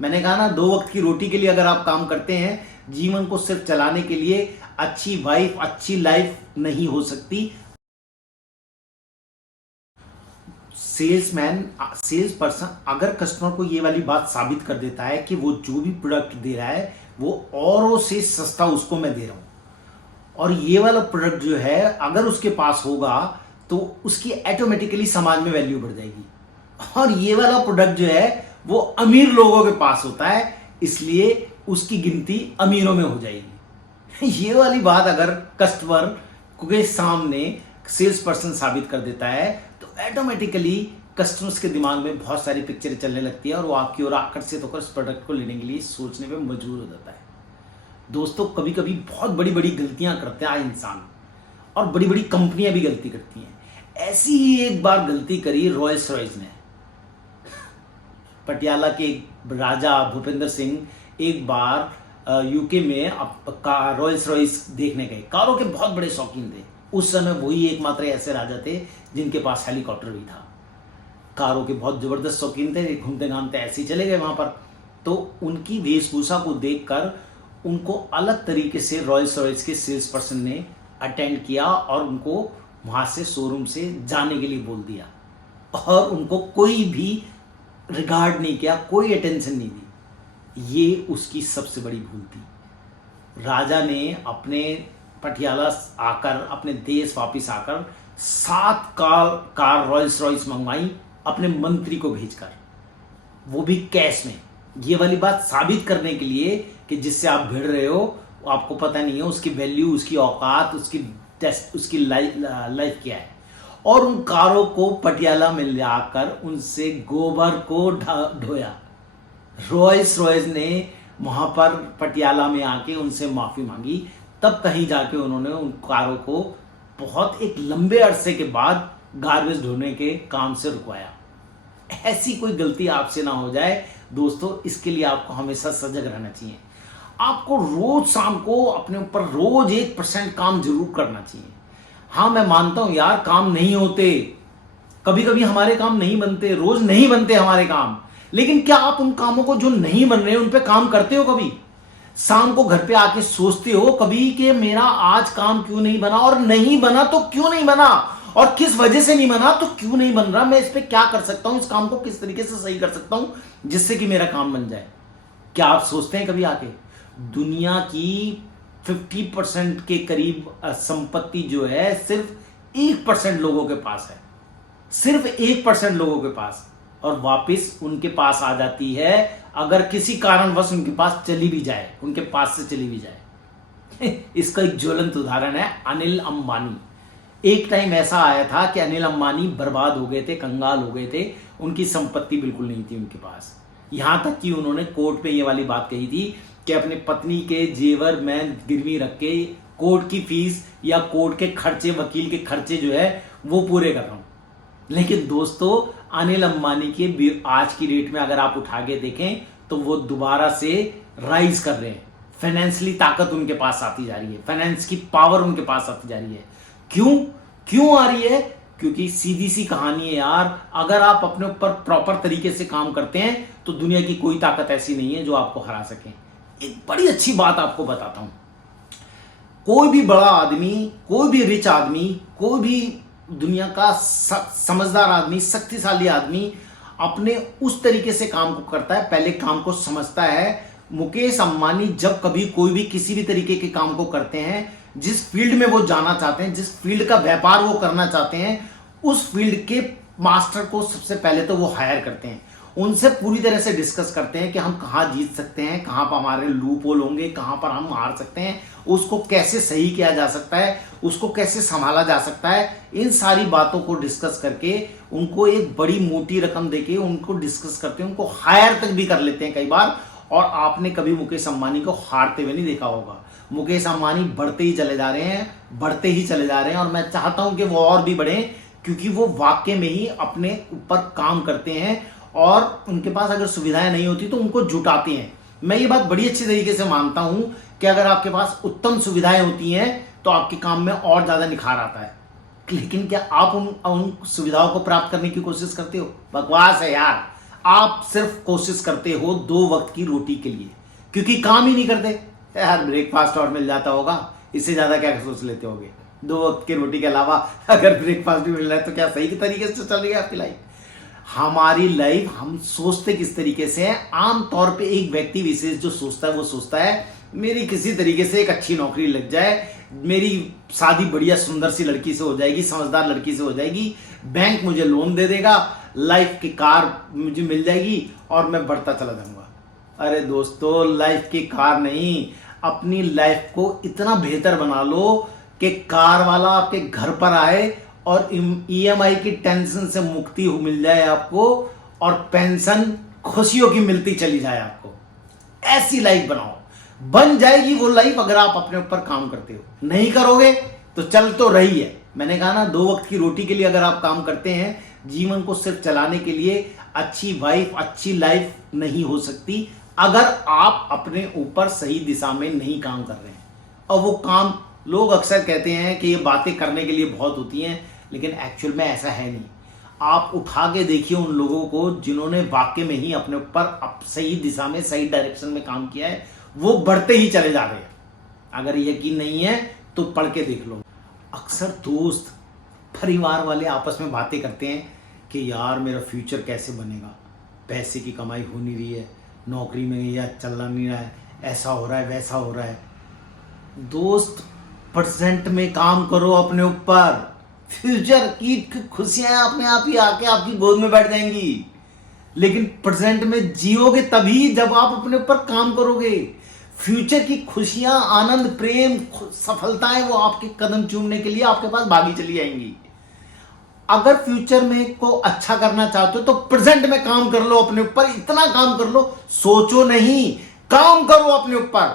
मैंने कहा ना, 2 वक्त की रोटी के लिए अगर आप काम करते हैं, जीवन को सिर्फ चलाने के लिए अच्छी वाइफ, अच्छी लाइफ नहीं हो सकती। सेल्समैन, सेल्स पर्सन अगर कस्टमर को ये वाली बात साबित कर देता है कि वो जो भी प्रोडक्ट दे रहा है वो औरों से सस्ता उसको मैं दे रहा हूं, और ये वाला प्रोडक्ट जो है अगर उसके पास होगा तो उसकी ऑटोमेटिकली समाज में वैल्यू बढ़ जाएगी, और ये वाला प्रोडक्ट जो है वो अमीर लोगों के पास होता है, इसलिए उसकी गिनती अमीरों में हो जाएगी। ये वाली बात अगर कस्टमर के सामने सेल्स पर्सन साबित कर देता है तो ऑटोमेटिकली कस्टमर्स के दिमाग में बहुत सारी पिक्चरें चलने लगती है और वो आपकी ओर आकर्षित होकर उस प्रोडक्ट को लेने के लिए सोचने पे मजबूर हो जाता है। दोस्तों, कभी कभी बहुत बड़ी बड़ी गलतियां करते हैं इंसान, और बड़ी बड़ी कंपनियां भी गलती करती हैं। ऐसी ही एक बार गलती करी रॉयल्स रॉयस ने। पटियाला के राजा भूपेंद्र सिंह एक बार यूके में रॉयल्स रॉयस देखने गए। कारों के बहुत बड़े शौकीन थे। उस समय वही एकमात्र ऐसे राजा थे जिनके पास हेलीकॉप्टर भी था। कारों के बहुत जबरदस्त शौकीन थे, घूमते घामते ऐसे ही चले गए वहां पर। तो उनकी वेशभूषा को देखकर उनको अलग तरीके से रॉयल्स रॉयस के सेल्स पर्सन ने अटेंड किया और उनको वहां से शोरूम से जाने के लिए बोल दिया, और उनको कोई भी रिगार्ड नहीं किया, कोई अटेंशन नहीं दी। ये उसकी सबसे बड़ी भूल थी। राजा ने अपने पटियाला आकर, अपने देश वापिस आकर 7 कार रॉयल्स रॉयस मंगवाई अपने मंत्री को भेजकर, वो भी कैश में। ये वाली बात साबित करने के लिए कि जिससे आप भिड़ रहे हो आपको पता नहीं है उसकी वैल्यू, उसकी औकात, उसकी लाइफ क्या है। और उन कारों को पटियाला में लाकर उनसे गोबर को ढोया। रॉयल्स रॉयस ने वहां पर पटियाला में आके उनसे माफी मांगी, तब कहीं जाके उन्होंने उन कारों को बहुत एक लंबे अरसे के बाद गार्बेज ढोने के काम से रुकवाया। ऐसी कोई गलती आपसे ना हो जाए दोस्तों, इसके लिए आपको हमेशा सजग रहना चाहिए। आपको रोज शाम को अपने ऊपर रोज 1% काम जरूर करना चाहिए। हाँ, मैं मानता हूं यार, काम नहीं होते, कभी कभी हमारे काम नहीं बनते, रोज नहीं बनते हमारे काम, लेकिन क्या आप उन कामों को जो नहीं बन रहे उन पे काम करते हो? कभी शाम को घर पे आके सोचते हो कभी कि मेरा आज काम क्यों नहीं बना, और नहीं बना तो क्यों नहीं बना, और किस वजह से नहीं बना, तो क्यों नहीं बन रहा, मैं इस पे क्या कर सकता हूं, इस काम को किस तरीके से सही कर सकता हूं जिससे कि मेरा काम बन जाए? क्या आप सोचते हैं कभी आके? दुनिया की 50% के करीब संपत्ति जो है सिर्फ 1% लोगों के पास है, सिर्फ 1% लोगों के पास, और वापिस उनके पास आ जाती है अगर किसी कारणवश उनके पास चली भी जाए, उनके पास से चली भी जाए। इसका एक ज्वलंत उदाहरण है अनिल अंबानी। एक टाइम ऐसा आया था कि अनिल अंबानी बर्बाद हो गए थे, कंगाल हो गए थे, उनकी संपत्ति बिल्कुल नहीं थी उनके पास। यहां तक कि उन्होंने कोर्ट में ये वाली बात कही थी कि अपने पत्नी के जेवर मैं गिरवी रख के कोर्ट की फीस या कोर्ट के खर्चे, वकील के खर्चे जो है वो पूरे कर रहा हूं। लेकिन दोस्तों, अनिल अंबानी के आज की रेट में अगर आप उठा के देखें तो वो दोबारा से राइज कर रहे हैं। फाइनेंशियली ताकत उनके पास आती जा रही है, फाइनेंस की पावर उनके पास आती जा रही है। क्यों आ रही है? क्योंकि सीधी सी कहानी है यार, अगर आप अपने ऊपर प्रॉपर तरीके से काम करते हैं तो दुनिया की कोई ताकत ऐसी नहीं है जो आपको हरा सके। एक बड़ी अच्छी बात आपको बताता हूं, कोई भी बड़ा आदमी, कोई भी रिच आदमी, कोई भी दुनिया का समझदार आदमी, शक्तिशाली आदमी अपने उस तरीके से काम को करता है, पहले काम को समझता है। मुकेश अंबानी जब कभी कोई भी किसी भी तरीके के काम को करते हैं, जिस फील्ड में वो जाना चाहते हैं, जिस फील्ड का व्यापार वो करना चाहते हैं, उस फील्ड के मास्टर को सबसे पहले तो वो हायर करते हैं, उनसे पूरी तरह से डिस्कस करते हैं कि हम कहां जीत सकते हैं, कहां पर हमारे लूप होल होंगे, कहां पर हम हार सकते हैं, उसको कैसे सही किया जा सकता है, उसको कैसे संभाला जा सकता है। इन सारी बातों को डिस्कस करके उनको एक बड़ी मोटी रकम देके उनको डिस्कस करते हैं, उनको हायर तक भी कर लेते हैं कई बार। और आपने कभी मुकेश अंबानी को हारते हुए नहीं देखा होगा। मुकेश अंबानी बढ़ते ही चले जा रहे हैं, बढ़ते ही चले जा रहे हैं, और मैं चाहता हूं कि वो और भी बढ़े, क्योंकि वो वाकई में ही अपने ऊपर काम करते हैं, और उनके पास अगर सुविधाएं नहीं होती तो उनको जुटाते हैं। मैं ये बात बड़ी अच्छी तरीके से मानता हूं कि अगर आपके पास उत्तम सुविधाएं होती हैं तो आपके काम में और ज्यादा निखार आता है। लेकिन क्या आप उन सुविधाओं को प्राप्त करने की कोशिश करते हो? बकवास है यार। आप सिर्फ कोशिश करते हो 2 वक्त की रोटी के लिए, क्योंकि काम ही नहीं करते यार। ब्रेकफास्ट और मिल जाता होगा, इससे ज्यादा क्या सोच लेते होगे? 2 वक्त की रोटी के अलावा अगर ब्रेकफास्ट भी मिल रहा है तो क्या सही तरीके से चल रही है आपकी लाइफ? हमारी लाइफ हम सोचते किस तरीके से है? आमतौर पे एक व्यक्ति विशेष जो सोचता है वो सोचता है मेरी किसी तरीके से एक अच्छी नौकरी लग जाए, मेरी शादी बढ़िया सुंदर सी लड़की से हो जाएगी, समझदार लड़की से हो जाएगी, बैंक मुझे लोन दे देगा, लाइफ की कार मुझे मिल जाएगी और मैं बढ़ता चला जाऊंगा। अरे दोस्तों, लाइफ की कार नहीं, अपनी लाइफ को इतना बेहतर बना लो कि कार वाला आपके घर पर आए और ईएमआई की टेंशन से मुक्ति मिल जाए आपको, और पेंशन खुशियों की मिलती चली जाए आपको। ऐसी लाइफ बनाओ, बन जाएगी वो लाइफ अगर आप अपने ऊपर काम करते हो। नहीं करोगे तो चल तो रही है। मैंने कहा ना, 2 वक्त की रोटी के लिए अगर आप काम करते हैं, जीवन को सिर्फ चलाने के लिए, अच्छी वाइफ अच्छी लाइफ नहीं हो सकती अगर आप अपने ऊपर सही दिशा में नहीं काम कर रहे हैं। और वो काम, लोग अक्सर कहते हैं कि ये बातें करने के लिए बहुत होती हैं, लेकिन एक्चुअल में ऐसा है नहीं। आप उठा के देखिए उन लोगों को जिन्होंने वाकई में ही अपने ऊपर सही दिशा में, सही डायरेक्शन में काम किया है, वो बढ़ते ही चले जा रहे हैं। अगर यकीन नहीं है तो पढ़ के देख लो। अक्सर दोस्त, परिवार वाले आपस में बातें करते हैं कि यार मेरा फ्यूचर कैसे बनेगा, पैसे की कमाई हो नहीं रही है, नौकरी में या चल नहीं रहा है, ऐसा हो रहा है वैसा हो रहा है। दोस्त, प्रेजेंट में काम करो अपने ऊपर, फ्यूचर की खुशियां अपने आप ही आके आपकी गोद में बैठ जाएंगी। लेकिन प्रेजेंट में जियोगे तभी जब आप अपने ऊपर काम करोगे। फ्यूचर की खुशियां, आनंद, प्रेम, सफलताएं वो आपके कदम चूमने के लिए आपके पास भागी चली आएंगी। अगर फ्यूचर में को अच्छा करना चाहते हो तो प्रेजेंट में काम कर लो अपने ऊपर, इतना काम कर लो, सोचो नहीं, काम करो अपने ऊपर।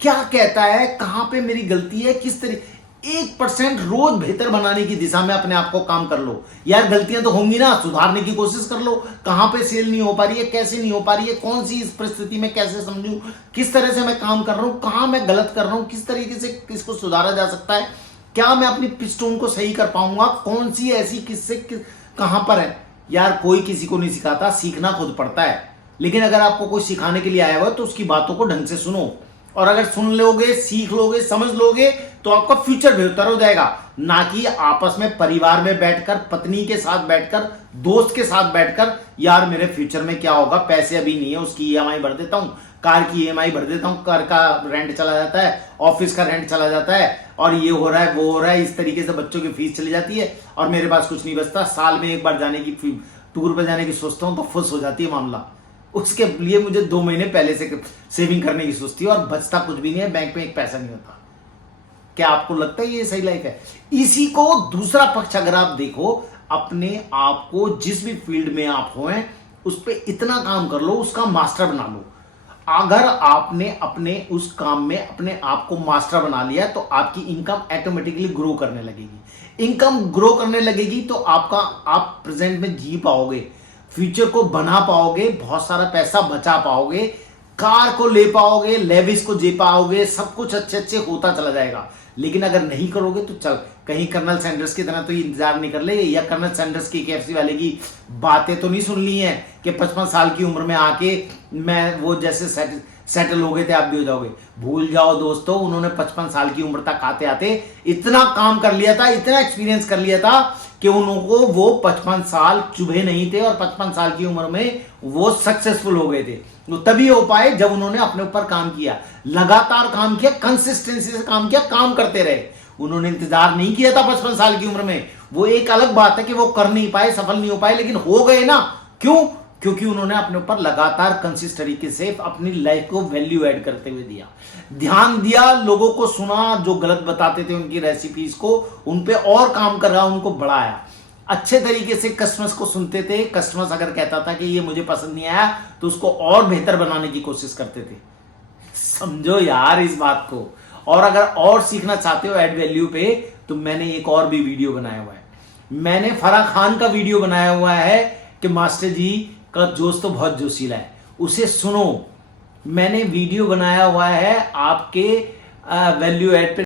क्या कहता है, कहां पे मेरी गलती है, किस तरीके, 1% रोज बेहतर बनाने की दिशा में अपने आप को काम कर लो। यार गलतियां तो होंगी ना, सुधारने की कोशिश कर लो। कहां पे सेल नहीं हो पा रही है, कैसे नहीं हो पा रही है, कौन सी इस परिस्थिति में कैसे समझूं, किस तरह से मैं काम कर रहा हूं, कहां मैं गलत कर रहा हूं, किस तरीके से किसको सुधारा जा सकता है, क्या मैं अपनी पिस्टोन को सही कर पाऊंगा, कौन सी ऐसी किससे कहां पर है। यार कोई किसी को नहीं सिखाता, सीखना खुद पड़ता है। लेकिन अगर आपको कोई सिखाने के लिए आया हुआ तो उसकी बातों को ढंग से सुनो, और अगर सुन लोगे, सीख लोगे, समझ लोगे तो आपका फ्यूचर बेहतर हो जाएगा। ना कि आपस में परिवार में बैठकर, पत्नी के साथ बैठकर, दोस्त के साथ बैठकर, यार मेरे फ्यूचर में क्या होगा, पैसे अभी नहीं है, उसकी ईएमआई भर देता हूं, कार की ईएमआई भर देता हूं, कार का रेंट चला जाता है, ऑफिस का रेंट चला जाता है, और ये हो रहा है वो हो रहा है, इस तरीके से बच्चों की फीस चली जाती है और मेरे पास कुछ नहीं बचता। साल में एक बार जाने की, टूर पर जाने की सोचता हूं तो फुस हो जाती है मामला। उसके लिए मुझे 2 महीने पहले से सेविंग करने की सोचती है और बचता कुछ भी नहीं है, बैंक में एक पैसा नहीं होता। क्या आपको लगता है ये सही लाइफ है? इसी को दूसरा पक्ष अगर आप देखो, अपने आप को जिस भी फील्ड में आप हो उस पर इतना काम कर लो, उसका मास्टर बना लो। अगर आपने अपने उस काम में अपने आप को मास्टर बना लिया तो आपकी इनकम ऑटोमेटिकली ग्रो करने लगेगी। इनकम ग्रो करने लगेगी तो आप प्रेजेंट में जी पाओगे, फ्यूचर को बना पाओगे, बहुत सारा पैसा बचा पाओगे, कार को ले पाओगे, लेविस को जी पाओगे, सब कुछ अच्छे अच्छे होता चला जाएगा। लेकिन अगर नहीं करोगे तो चल कहीं कर्नल सैंडर्स की तरह तो इंतजार नहीं कर ले, या कर्नल सैंडर्स की केएफसी वाले की बातें तो नहीं सुन ली है कि 55 साल की उम्र में आके मैं वो जैसे सेटल हो गए थे आप भी हो जाओगे। भूल जाओ दोस्तों, उन्होंने 55 साल की उम्र तक आते आते इतना काम कर लिया था, इतना एक्सपीरियंस कर लिया था कि उनको वो 55 साल चुभे नहीं थे और 55 साल की उम्र में वो सक्सेसफुल हो गए थे। वो तभी हो पाए जब उन्होंने अपने ऊपर काम किया, लगातार काम किया, कंसिस्टेंसी से काम किया, काम करते रहे। उन्होंने इंतजार नहीं किया था 55 साल की उम्र में। वो एक अलग बात है कि वो कर नहीं पाए, सफल नहीं हो पाए, लेकिन हो गए ना। क्यों? क्योंकि उन्होंने अपने ऊपर लगातार कंसिस्ट तरीके से अपनी लाइफ को वैल्यू ऐड करते हुए दिया, ध्यान दिया, लोगों को सुना, जो गलत बताते थे उनकी रेसिपीज को, उन पे और काम कर रहा, उनको बढ़ाया। अच्छे तरीके से कस्टमर्स को सुनते थे। कस्टमर्स अगर कहता था कि ये मुझे पसंद नहीं आया तो उसको और बेहतर बनाने की कोशिश करते थे। समझो यार इस बात को। और अगर और सीखना चाहते हो ऐड वैल्यू पे, तो मैंने एक और भी वीडियो बनाया हुआ है। मैंने फराह खान का वीडियो बनाया हुआ है कि मास्टर जी का जोश तो बहुत जोशीला है, उसे सुनो। मैंने वीडियो बनाया हुआ है आपके वैल्यू ऐड पे।